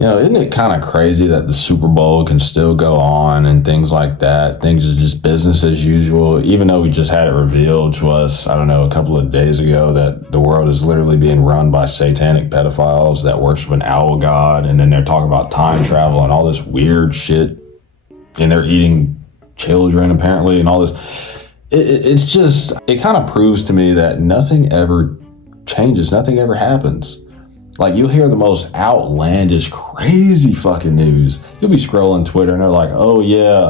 Isn't it kind of crazy that the Super Bowl can still go on and things like that? Things are just business as usual, even though we just had it revealed to us, I don't know, a couple of days ago that the world is literally being run by satanic pedophiles that worship an owl god, and then they're talking about time travel and all this weird shit, and they're eating children apparently and all this. It's just, it kind of proves to me that nothing ever changes, nothing ever happens. Like, you'll hear the most outlandish, crazy fucking news. You'll be scrolling Twitter and they're like, oh yeah,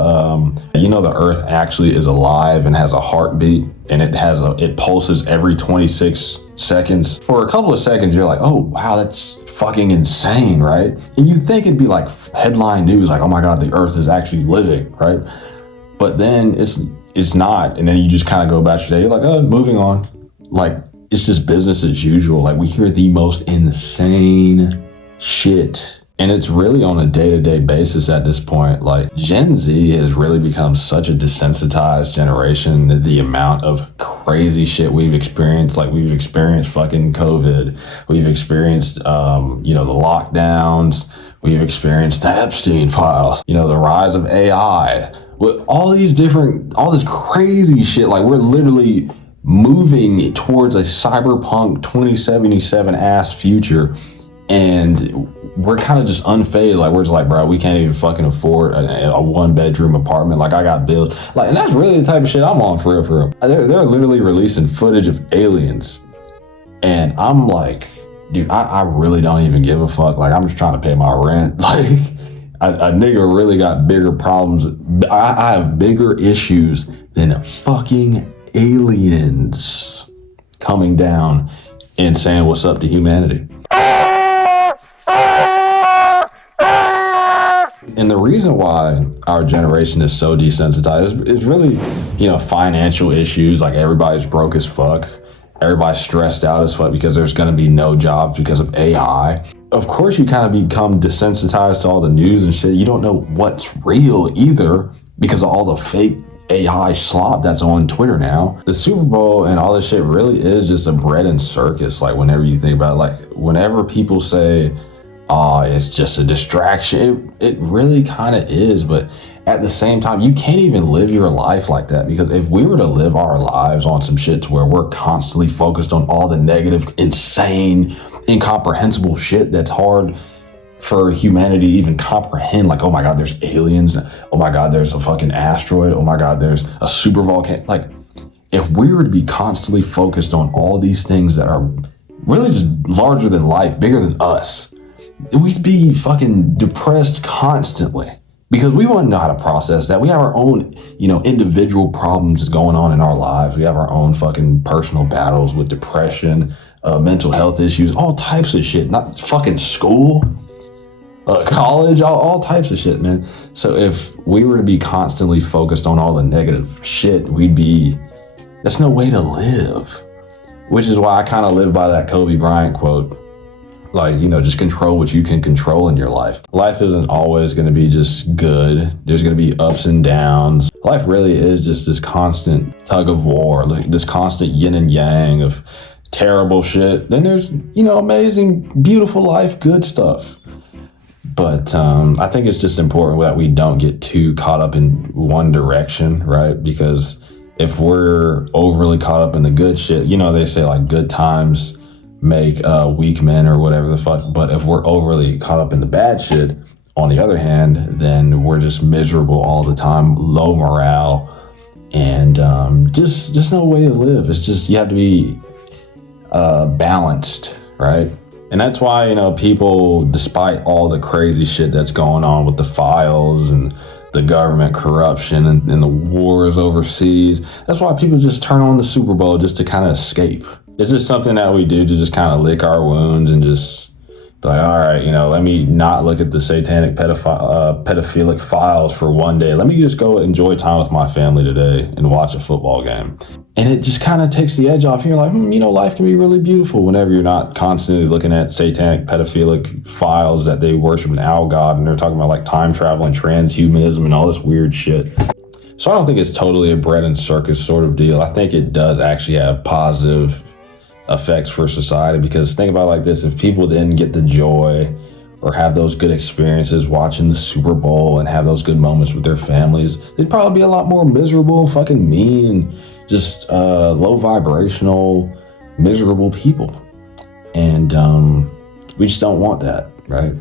the earth actually is alive and has a heartbeat, and it pulses every 26 seconds. For a couple of seconds, you're like, oh wow, that's fucking insane, right? And you'd think it'd be like headline news, like, oh my God, the earth is actually living, right? But then it's not. And then you just kind of go about your day. You're like, oh, moving on. Like, it's just business as usual. Like, we hear the most insane shit. And it's really on a day-to-day basis at this point. Like, Gen Z has really become such a desensitized generation. The amount of crazy shit we've experienced. Like, we've experienced fucking COVID. We've experienced, the lockdowns. We've experienced the Epstein files. The rise of AI. With all this crazy shit. Like, we're literally moving towards a cyberpunk 2077 ass future, and we're kind of just unfazed. Like, we're just like, bro, we can't even fucking afford a 1-bedroom apartment. Like, I got bills. Like, and that's really the type of shit I'm on, for real. They're literally releasing footage of aliens, and I'm like, dude, I really don't even give a fuck. Like, I'm just trying to pay my rent. Like, a nigga really got bigger problems. I have bigger issues than fucking aliens coming down and saying what's up to humanity. And the reason why our generation is so desensitized is really, financial issues. Like, everybody's broke as fuck. Everybody's stressed out as fuck because there's going to be no jobs because of AI. Of course, you kind of become desensitized to all the news and shit. You don't know what's real either because of all the fake AI slop that's on Twitter now. The Super Bowl and all this shit really is just a bread and circus. Like, whenever you think about it, like, whenever people say, it's just a distraction, it really kind of is. But at the same time, you can't even live your life like that, because if we were to live our lives on some shit to where we're constantly focused on all the negative, insane, incomprehensible shit that's hard for humanity to even comprehend, like, oh my God, there's aliens, oh my God, there's a fucking asteroid, oh my God, there's a super volcano. Like, if we were to be constantly focused on all these things that are really just larger than life, bigger than us, we'd be fucking depressed constantly, because we wouldn't know how to process that. We have our own, individual problems going on in our lives. We have our own fucking personal battles with depression, mental health issues, all types of shit, not fucking school. College, all types of shit, man. So if we were to be constantly focused on all the negative shit, that's no way to live. Which is why I kind of live by that Kobe Bryant quote. Like, just control what you can control in your life. Life isn't always going to be just good. There's going to be ups and downs. Life really is just this constant tug of war, like this constant yin and yang of terrible shit. Then there's, amazing, beautiful life, good stuff. But I think it's just important that we don't get too caught up in one direction, right? Because if we're overly caught up in the good shit, they say like good times make weak men or whatever the fuck. But if we're overly caught up in the bad shit, on the other hand, then we're just miserable all the time, low morale, and just no way to live. It's just, you have to be balanced, right? And that's why, people, despite all the crazy shit that's going on with the files and the government corruption and the wars overseas, that's why people just turn on the Super Bowl just to kind of escape. It's just something that we do to just kind of lick our wounds and just be like, all right, let me not look at the satanic pedophilic files for one day. Let me just go enjoy time with my family today and watch a football game. And it just kind of takes the edge off. You're like, life can be really beautiful whenever you're not constantly looking at satanic pedophilic files that they worship an owl god, and they're talking about like time travel and transhumanism and all this weird shit. So I don't think it's totally a bread and circus sort of deal. I think it does actually have positive effects for society, because think about it like this: if people didn't get the joy or have those good experiences watching the Super Bowl and have those good moments with their families, they'd probably be a lot more miserable, fucking mean, and just low vibrational, miserable people. And we just don't want that, right?